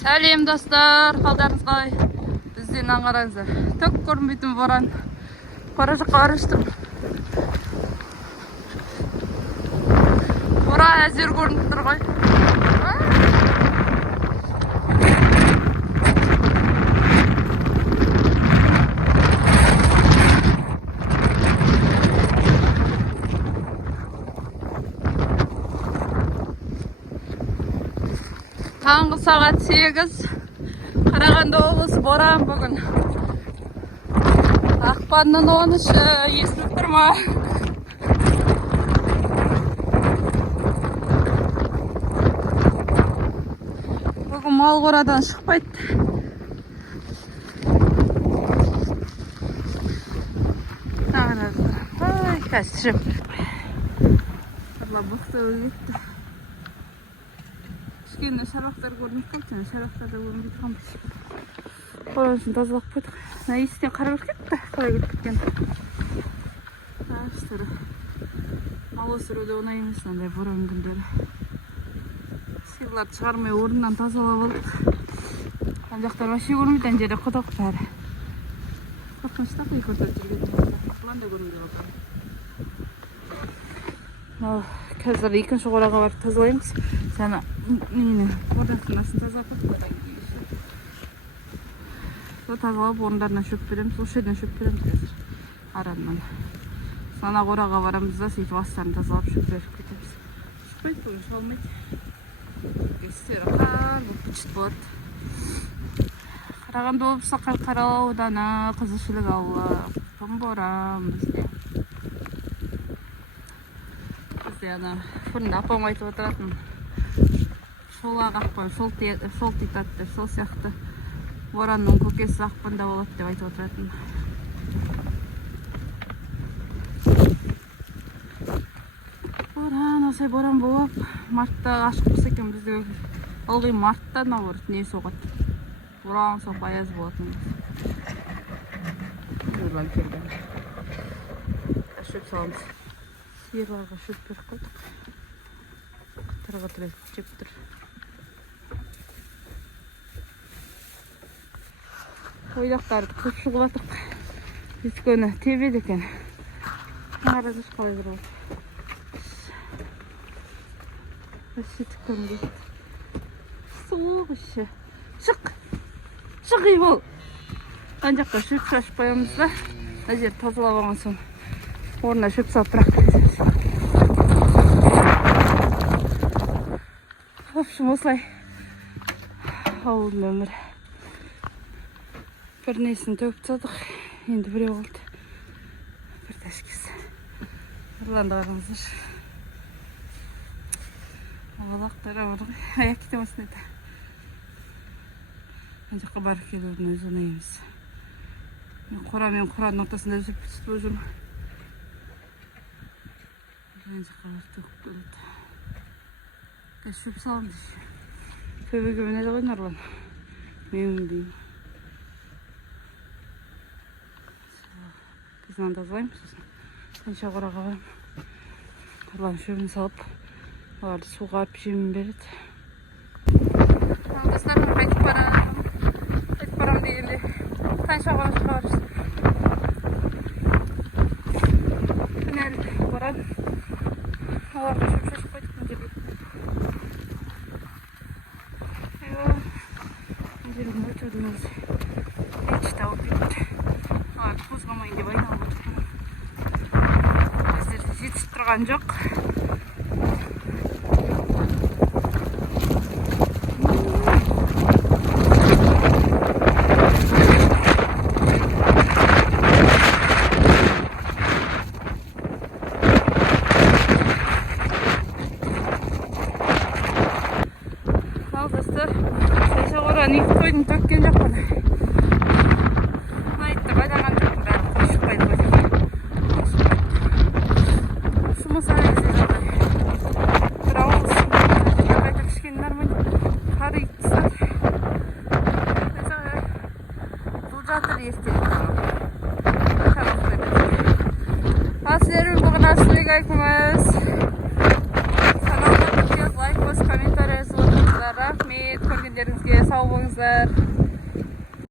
Сәлем достар, қалдарыңыз қалай? Бізден қараңыздар. Түк көрінбейтін боран. Қора жаққа қараштым. Қора әзер көрініп тұр ғой. Таңғы сағат 8. Қарағанды облысы боран бүгін. Ақпанның 13-і, естіліп тұр ма? Бүгін мал қорадан шықпайды. Ай, қазір жеп. Қырла бұқты өйетті. Кішкене шарақтар көрініп қалды, шарақтарда көрінбейді қамбыз. Қорасын тазалап қойдық. Есіктен қарап кетті, қалай кеткен. Аштыры. Мал өсіруде оңай емес, андай боран күндері. Сиырларды шығармай орнынан тазалап алдық. Ана жақтар вообще көрінбейді, ана жерде құдық бәрі. Қорқынышта құйқыртып жүрген. Құлан да көрінбей қалды. Қазір екінші қораға барып тазалаймыз. Жаңа қорасын астын тазалап қойдық. Сол тазалап орындарына шөп береміз. Осы жерден шөп береміз қазір. Араннан. Ана қораға барамыз да сөйтіп астарын тазалап шөп беріп кетеміз. Шықпайды бүгін, шалмайды. Естері қар болып күшті болады. Қарағанды облысы Қарқаралы ауданы, Қызылшілік ауылы, тым боран бізде. Ана фырында апам айтып отыратын шолақ ақпан, шол титады деп, сол сияқты боранның көкесі ақпанда болады деп айтып отыратын. Боран, осай боран болып, мартта ашық болса екен бізде. Ылғи мартта наоборот не соғады. Боран соғып аяз болатын. Нұрлан келген. Шөп саламыз. Сиырларға шөп беріп қойдық. Қытырға тіреліп жеп тұр. Ойдақтарды көп шығылатық. Өйткені тебеді екен. Аразы қалай тұрады. Сөйтіп көрінген. Суық іші. Шық! Шық ей бол! Ана жаққа шөп шашып қоямыз да. Ана жер тазалап алған соң орнына шөп салып бірақ кетеміз. В общем, осылай ауылдың өмірі. Бір несін төгіп тастадық. Енді біреу қалды. Бір тәшкесі. Нұрланды қараңыздар. Балақтар ауыр ғой. Аяқ кете басын еді. Мына жаққа барып келудің өзі оңай емес. Қора мен қораның ортасында жүріп түсіп жүрмін. Мына жаққа барып төгіп келеді. Қазір шөп саламыз. Төбеге мінеді ғой Нұрлан. Мен деймін. Бізден тазалаймыз. Қанша қораға барам. Нұрлан шөбін салып, оларды суға алып жемін береді. Достар, қайтып барам дегенде. Қанша қора шығарырсың. Күнәлі боран. Оларға шөп шашып қойдық мына жерге. Өтудің өзі әчі тауып кетті. Арды қозғамайын деп айналып отырмын. Әзірде жетісіп тұрған жоқ. Ал достар, қайша қораны екі қойдың төккен жоқ қана. Айтты қайдаған жоқпын, бәрі қой шықпайды қойдың. Жұмыс айызы жағдай. Бір ауылсын, қайта кішкені нормально. Қары иттістар. Бұл жатыр естелік. Ал сіздермен бүгін Асылбек айтқымыз. Каналға лайк, комментарий жазып отырыңыздар. Рахмет көргендеріңізге. сау болыңыздар.